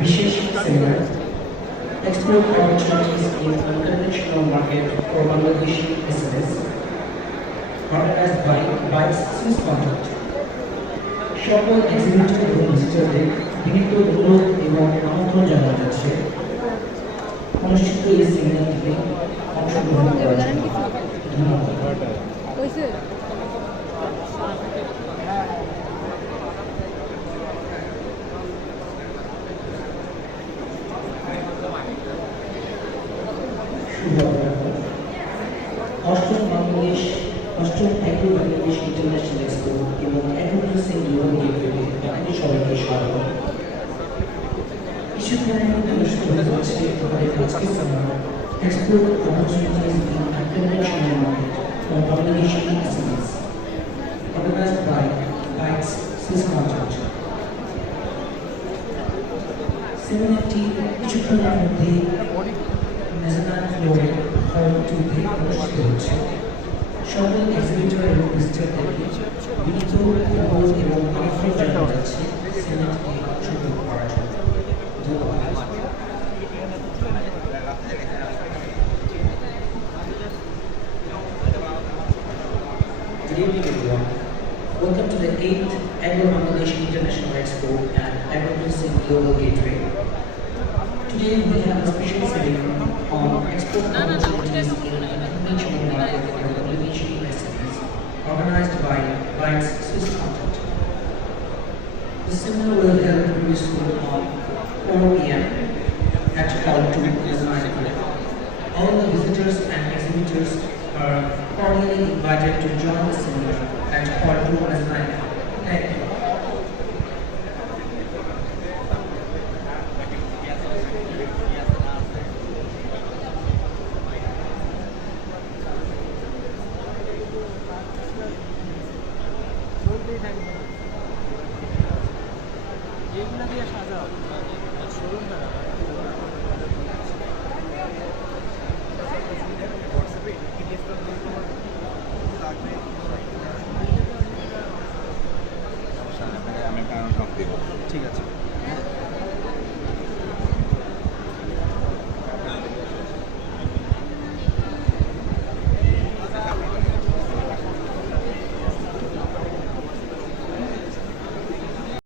বিশেষ seminar Explore opportunities in unconventional market for Bangladeshi business organized by Bytes Swiss Contact. সকল এক্সিবিটর এবং ভিজিটরদের বিনীত অনুরোধ এবং আমন্ত্রণ জানানো যাচ্ছে অনুষ্ঠিত এই সেমিনারটিতে অংশগ্রহণ করার জন্য। ধন্যবাদ। অষ্টম অ্যাগ্রো বাংলাদেশ ইন্টারন্যাশনাল এক্সপো এবং অ্যাগ্রোপ্রসেসিং গ্লোবাল গেটওয়েতে আপনাদের সবাইকে স্বাগত। কিছুক্ষণের মধ্যে অনুষ্ঠিত হতে যাচ্ছে আমাদের আজকের seminar explore opportunities in unconventional market for Bangladeshi SMEs organized by Bytes Swiss Contact. সেমিনারটি কিছুক্ষণের মধ্যে ন্যাশনাল ফ্লোরে হল 2-তে অনুষ্ঠিত হচ্ছে। সকল এক্সিবিটর এবং ভিজিটরদেরকে বিনীত অনুরোধ এবং আমন্ত্রণ জানানো যাচ্ছে সেমিনারটিতে অংশগ্রহণ করার জন্য। ধন্যবাদ। Good evening, everyone. Welcome to the 8th Agro-Bangladesh International Expo and Agro-Processing Global Gateway. Today we have a special seminar on export opportunities in an unconventional market for Bangladeshi SMEs, organized by Bytes Swiss Contact. The seminar will held very soon on 4 p.m. at Hall 2 in Nagpur. All the visitors and exhibitors are cordially invited to join the seminar at Hall 2 in Nagpur. Thank you. এগুলো দিয়ে সাজাও শোরুম না